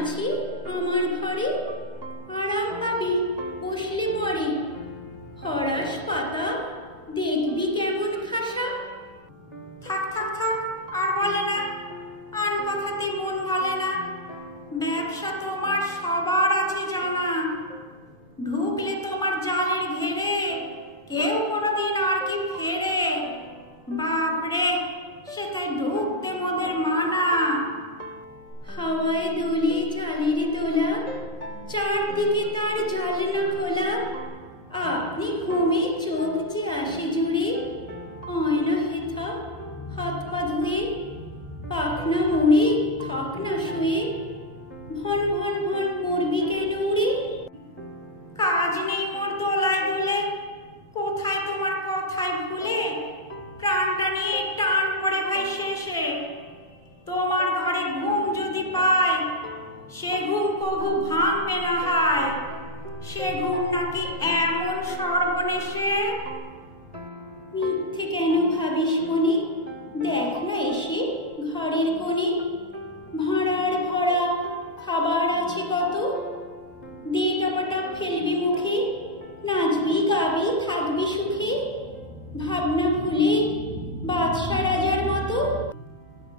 আছি আমার ঘরে, আরাম পাবি বসলে পরে। হরাস পাতা দেখবি কেমন খাসা। থাক থাক থাক, আর বলে না, আর কথাতে মন ভালে না। ব্যবসা তোমার সবার আছে জানা, ঢুকলে তোমার জালের ঘেরে কেউ কোনোদিন আর কি ফেরে। বাপরে, সেটাই ঢুকতে মোদের মানা। হাওয়ায় দোলে চালের তোলা, চারদিকে তার জালনা খোলা। আপনি ঘুমে চোখ যে আসে জুড়ে, আয়না হেথা হাত পা ধুয়ে। পাখনা মুড়ে থাক না শুয়ে, ভন ভন ভন করবি কেন উড়ে। কাজ নেই মোর দোলায় দুলে, কোথায় তোমার কথায় ভুলে। প্রাণটা নিয়ে টান পড়ে ভাই শেষে, তোমার ঘরে ঘুম যদি পায়, সে ঘুম কভু ভাঙবে না হয়। সে ঘুম নাকি এমন সর্বনেশে। মিথ্যে কেন ভাবিস মনে, দেখ না এসে ঘরের কোণে। ভাঁড়ার ভরা খাবার আছে কত, দে টপাটপ ফেলবি মুখে। নাচবি গাবি থাকবি সুখে, ভাবনা ভুলে বাদশা রাজার মতো।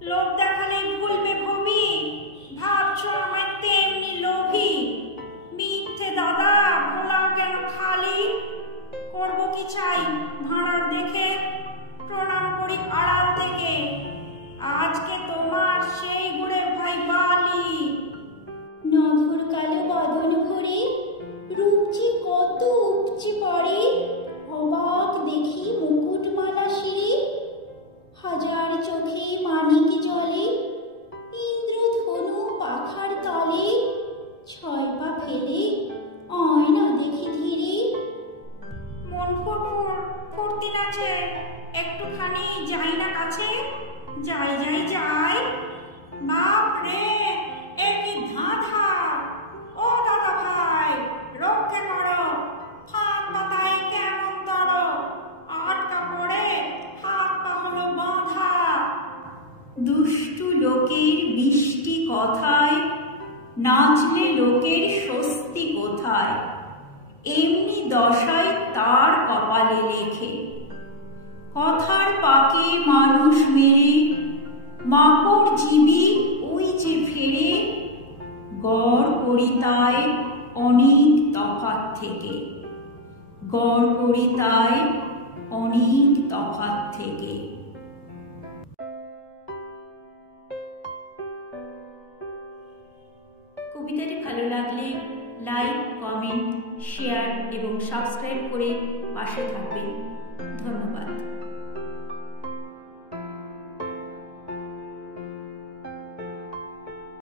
লোভ দেখালে ভুলবে ভবি, ভাবছো আমায় তেমনি লোভী। মিথ্যে দাদা ভোলাও কেন খালি, করবো কি চাই ভাঁড়ার দেখে, প্রণাম করি আড়াল থেকে। আজকে তোমার সেই গুড়ে ভাই বালি। নধর কালো বদন ভরে, রূপচি কত উপচে পড়ে। অবাক দেখি মুকুটমালা শিরে, হাজার চোখে মানিক জ্বলে। ইন্দ্রধনু পাখার তলে, ছয় পা ফেলে আয়না দেখি ধীরে। মন ফুরফুর ফুর্তি নাচে, একটুখানি যাই না কাছে। যাই যাই যাই, বাপ রে এ কি ধাঁধা। ও দাদা ভাই রক্ষে করো, ফাঁক পাতায় কেমন তরো। আটকা পড়ে হাত পা হলো বাঁধা। দুষ্টু লোকের মিষ্টি কথায়, নাচলে লোকের স্বস্তি কোথায়। এমনি দশায় তার কপালে লেখে, কথার পাকে মানুষ মেরে। মাকড় জীবী ওই যে ফেরে, গড় করি তাই অনেক তফাৎ থেকে। গড় করি তাই অনেক তফাৎ থেকে। কবিতাটি ভালো লাগলে লাইক, কমেন্ট, শেয়ার এবং সাবস্ক্রাইব করে পাশে থাকবেন। ধন্যবাদ।